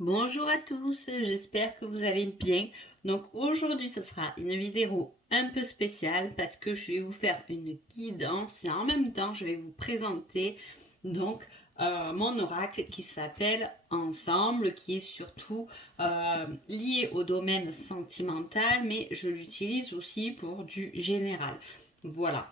Bonjour à tous, j'espère que vous allez bien. Donc aujourd'hui ce sera une vidéo un peu spéciale parce que je vais vous faire une guidance et en même temps je vais vous présenter donc mon oracle qui s'appelle Ensemble, qui est surtout lié au domaine sentimental, mais je l'utilise aussi pour du général. Voilà.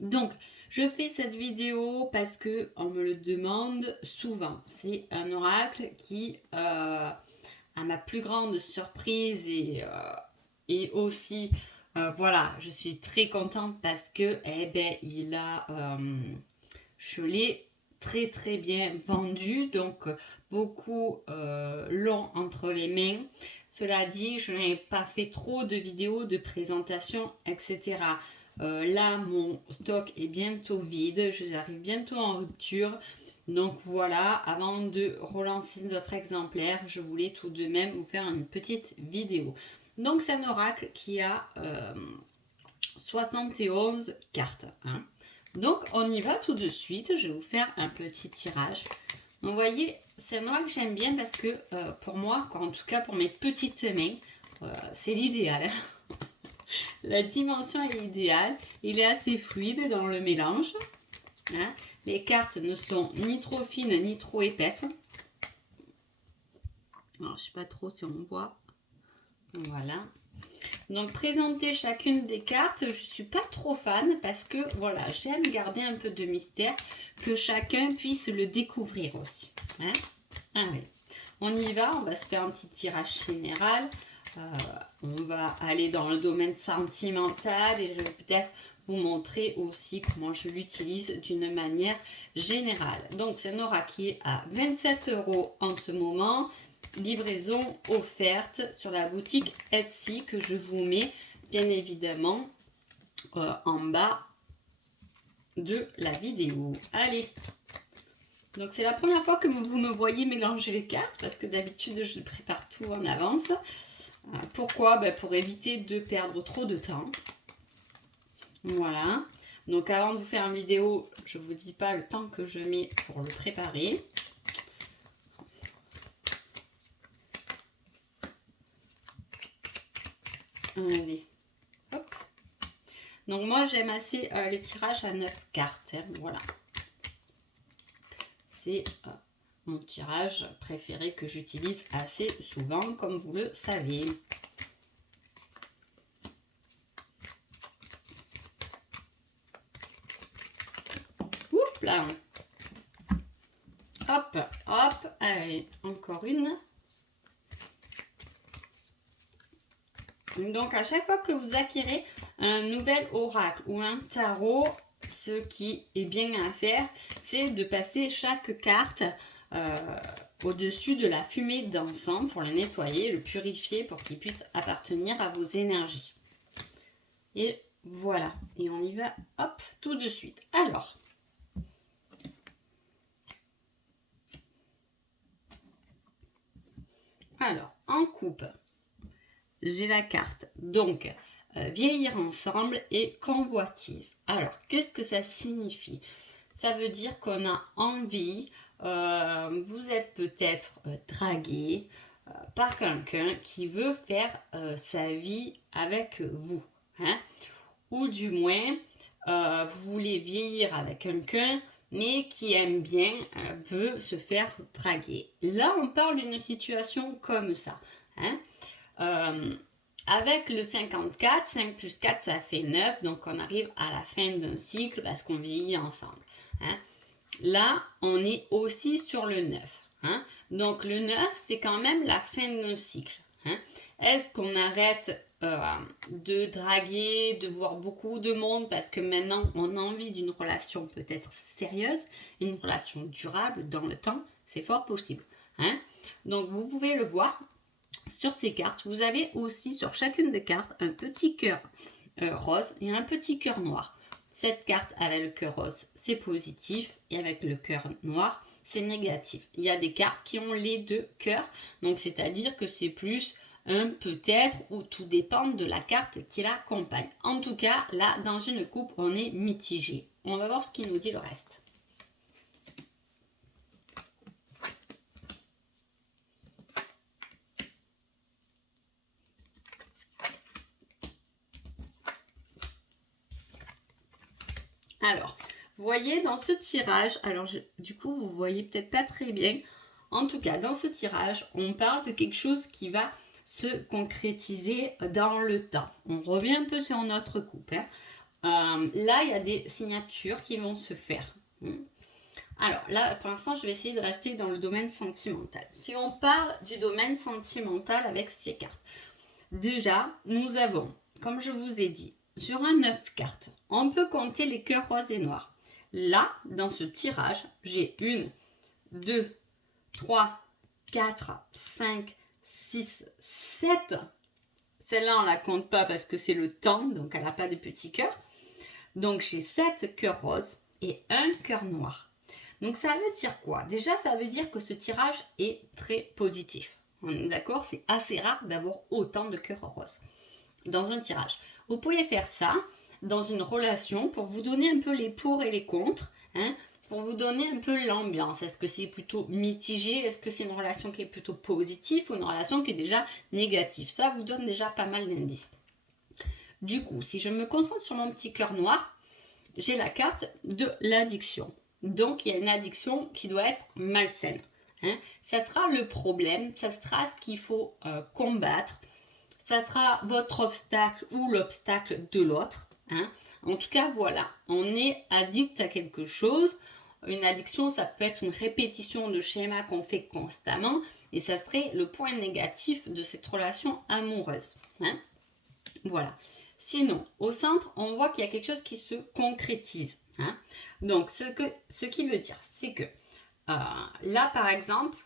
Donc, je fais cette vidéo parce que on me le demande souvent. C'est un oracle qui, à ma plus grande surprise et aussi, voilà, je suis très contente parce que, eh ben, je l'ai très très bien vendu, donc beaucoup long entre les mains. Cela dit, je n'ai pas fait trop de vidéos de présentation, etc. Là, mon stock est bientôt vide, j'arrive bientôt en rupture. Donc voilà, avant de relancer d'autres exemplaires, je voulais tout de même vous faire une petite vidéo. Donc c'est un oracle qui a 71 cartes. Hein. Donc on y va tout de suite, je vais vous faire un petit tirage. Donc, vous voyez, c'est un oracle que j'aime bien parce que pour moi, en tout cas pour mes petites mains, c'est l'idéal. La dimension est idéale, il est assez fluide dans le mélange. Hein. Les cartes ne sont ni trop fines ni trop épaisses. Alors, je ne sais pas trop si on voit. Voilà. Donc, présenter chacune des cartes, je ne suis pas trop fan parce que, voilà, j'aime garder un peu de mystère, que chacun puisse le découvrir aussi. Hein. Allez, on y va, on va se faire un petit tirage général. On va aller dans le domaine sentimental et je vais peut-être vous montrer aussi comment je l'utilise d'une manière générale. Donc, c'est un oracle qui est à 27 € en ce moment. Livraison offerte sur la boutique Etsy que je vous mets bien évidemment en bas de la vidéo. Allez, donc c'est la première fois que vous me voyez mélanger les cartes parce que d'habitude je prépare tout en avance. Pourquoi? Pour éviter de perdre trop de temps. Voilà. Donc avant de vous faire une vidéo, je ne vous dis pas le temps que je mets pour le préparer. Allez. Hop. Donc moi j'aime assez les tirages à 9 cartes. Hein, voilà. C'est mon tirage préféré que j'utilise assez souvent, comme vous le savez. Oups là. Hop, hop, allez, encore une. Donc à chaque fois que vous acquérez un nouvel oracle ou un tarot, ce qui est bien à faire, c'est de passer chaque carte au-dessus de la fumée d'encens pour le nettoyer, le purifier pour qu'il puisse appartenir à vos énergies. Et voilà, et on y va, hop, tout de suite. Alors en coupe, j'ai la carte. Donc, vieillir ensemble et convoitise. Alors, qu'est-ce que ça signifie? Ça veut dire qu'on a envie, vous êtes peut-être dragué par quelqu'un qui veut faire sa vie avec vous. Hein? Ou du moins, vous voulez vieillir avec quelqu'un mais qui aime bien un peu se faire draguer. Là, on parle d'une situation comme ça. Hein? Avec le 54, 5 plus 4, ça fait 9. Donc, on arrive à la fin d'un cycle parce qu'on vieillit ensemble. Hein. Là, on est aussi sur le 9. Hein. Donc, le 9, c'est quand même la fin d'un cycle. Hein. Est-ce qu'on arrête de draguer, de voir beaucoup de monde parce que maintenant, on a envie d'une relation peut-être sérieuse, une relation durable dans le temps? C'est fort possible. Hein. Donc, vous pouvez le voir. Sur ces cartes, vous avez aussi sur chacune des cartes un petit cœur rose et un petit cœur noir. Cette carte avec le cœur rose, c'est positif et avec le cœur noir, c'est négatif. Il y a des cartes qui ont les deux cœurs, donc c'est-à-dire que c'est plus un peut-être ou tout dépend de la carte qui l'accompagne. En tout cas, là, dans une coupe, on est mitigé. On va voir ce qu'il nous dit le reste. Alors, vous voyez dans ce tirage, alors du coup, vous voyez peut-être pas très bien. En tout cas, dans ce tirage, on parle de quelque chose qui va se concrétiser dans le temps. On revient un peu sur notre couple. Là, il y a des signatures qui vont se faire. Alors là, pour l'instant, je vais essayer de rester dans le domaine sentimental. Si on parle du domaine sentimental avec ces cartes, déjà, nous avons, comme je vous ai dit, sur un 9 cartes, on peut compter les cœurs roses et noirs. Là, dans ce tirage, j'ai 1, 2, 3, 4, 5, 6, 7. Celle-là, on ne la compte pas parce que c'est le temps, donc elle n'a pas de petits cœurs. Donc, j'ai 7 cœurs roses et un cœur noir. Donc, ça veut dire quoi? Déjà, ça veut dire que ce tirage est très positif. On est d'accord? C'est assez rare d'avoir autant de cœurs roses dans un tirage. Vous pouvez faire ça dans une relation pour vous donner un peu les pour et les contre, pour vous donner un peu l'ambiance. Est-ce que c'est plutôt mitigé? Est-ce que c'est une relation qui est plutôt positive ou une relation qui est déjà négative? Ça vous donne déjà pas mal d'indices. Du coup, si je me concentre sur mon petit cœur noir, j'ai la carte de l'addiction. Donc, il y a une addiction qui doit être malsaine. Ça sera le problème, ça sera ce qu'il faut combattre, ça sera votre obstacle ou l'obstacle de l'autre. En tout cas, voilà, on est addict à quelque chose. Une addiction, ça peut être une répétition de schémas qu'on fait constamment et ça serait le point négatif de cette relation amoureuse. Voilà. Sinon, au centre, on voit qu'il y a quelque chose qui se concrétise. Donc, ce qui veut dire, c'est que là, par exemple,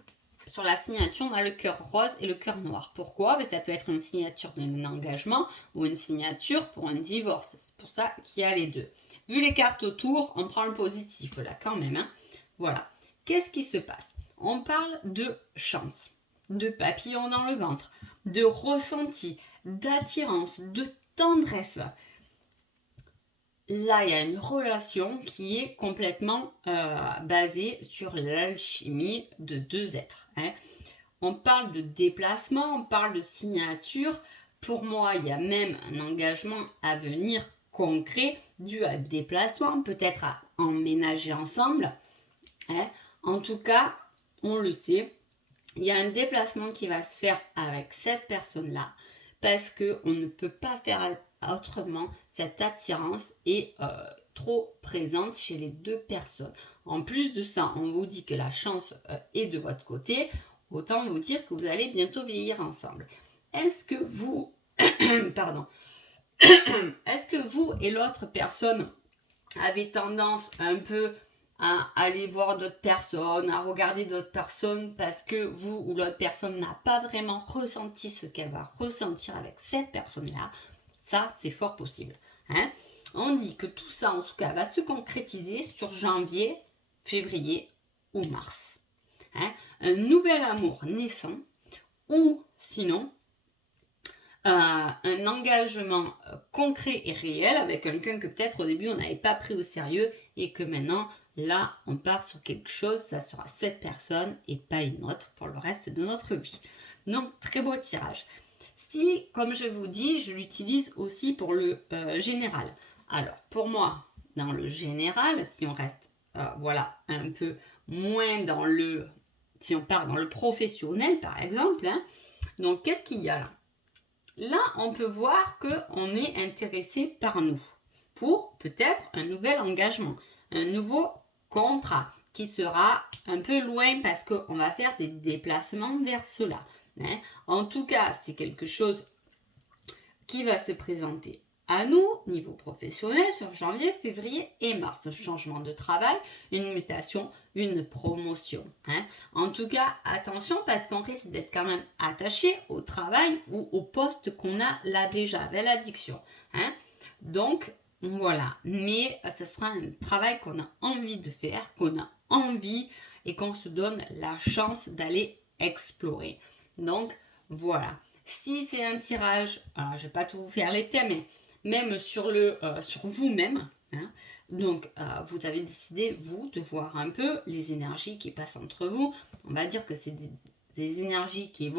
sur la signature, on a le cœur rose et le cœur noir. Pourquoi? Ça peut être une signature d'un engagement ou une signature pour un divorce. C'est pour ça qu'il y a les deux. Vu les cartes autour, on prend le positif là quand même. Voilà. Qu'est-ce qui se passe? On parle de chance, de papillons dans le ventre, de ressenti, d'attirance, de tendresse. Là, il y a une relation qui est complètement basée sur l'alchimie de deux êtres. On parle de déplacement, on parle de signature. Pour moi, il y a même un engagement à venir concret dû à déplacement, peut-être à emménager ensemble. En tout cas, on le sait, il y a un déplacement qui va se faire avec cette personne-là parce qu'on ne peut pas faire autrement. Cette attirance est trop présente chez les deux personnes. En plus de ça, on vous dit que la chance est de votre côté. Autant vous dire que vous allez bientôt vieillir ensemble. Est-ce que vous... Pardon. Est-ce que vous et l'autre personne avez tendance un peu à aller voir d'autres personnes, à regarder d'autres personnes parce que vous ou l'autre personne n'a pas vraiment ressenti ce qu'elle va ressentir avec cette personne-là? Ça, c'est fort possible. On dit que tout ça, en tout cas, va se concrétiser sur janvier, février ou mars. Un nouvel amour naissant ou sinon un engagement concret et réel avec quelqu'un que peut-être au début on n'avait pas pris au sérieux et que maintenant là on part sur quelque chose, ça sera cette personne et pas une autre pour le reste de notre vie. Donc très beau tirage. Si, comme je vous dis, je l'utilise aussi pour le général. Alors pour moi, dans le général, si on reste voilà un peu moins dans le, si on part dans le professionnel par exemple, donc qu'est-ce qu'il y a là? Là, on peut voir qu'on est intéressé par nous pour peut-être un nouvel engagement, un nouveau contrat qui sera un peu loin parce qu'on va faire des déplacements vers cela. En tout cas, c'est quelque chose qui va se présenter à nous, niveau professionnel, sur janvier, février et mars. Un changement de travail, une mutation, une promotion. En tout cas, attention parce qu'on risque d'être quand même attaché au travail ou au poste qu'on a là déjà, avec l'addiction. Donc, voilà. Mais ce sera un travail qu'on a envie de faire, qu'on a envie et qu'on se donne la chance d'aller explorer. Donc, voilà. Si c'est un tirage, alors je ne vais pas tout vous faire les thèmes, mais même sur vous-même, donc vous avez décidé, vous, de voir un peu les énergies qui passent entre vous. On va dire que c'est des énergies qui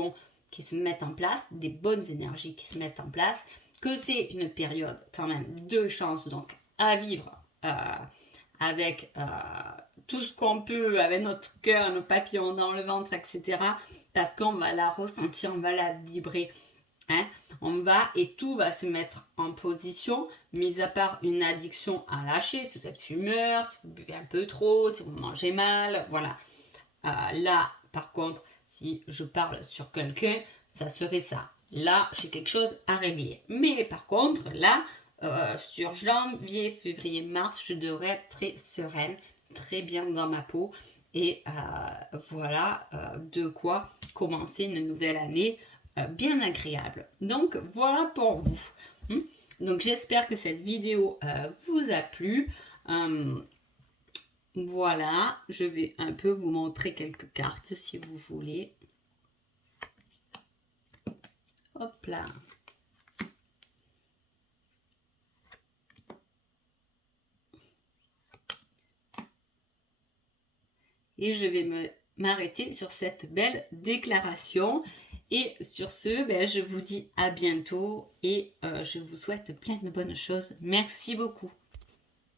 se mettent en place, des bonnes énergies qui se mettent en place, que c'est une période quand même de chance, donc à vivre avec tout ce qu'on peut, avec notre cœur, nos papillons dans le ventre, etc. Parce qu'on va la ressentir, on va la vibrer. Hein, et tout va se mettre en position, mis à part une addiction à lâcher, si vous êtes fumeur, si vous buvez un peu trop, si vous mangez mal, voilà. Là, par contre, si je parle sur quelqu'un, ça serait ça. Là, j'ai quelque chose à régler. Mais par contre, là, sur janvier, février, mars, je devrais être très sereine, très bien dans ma peau. Et voilà de quoi commencer une nouvelle année bien agréable. Donc voilà pour vous. Donc j'espère que cette vidéo vous a plu. Voilà, je vais un peu vous montrer quelques cartes si vous voulez. Hop là. Et je vais m'arrêter sur cette belle déclaration. Et sur ce, je vous dis à bientôt et je vous souhaite plein de bonnes choses. Merci beaucoup.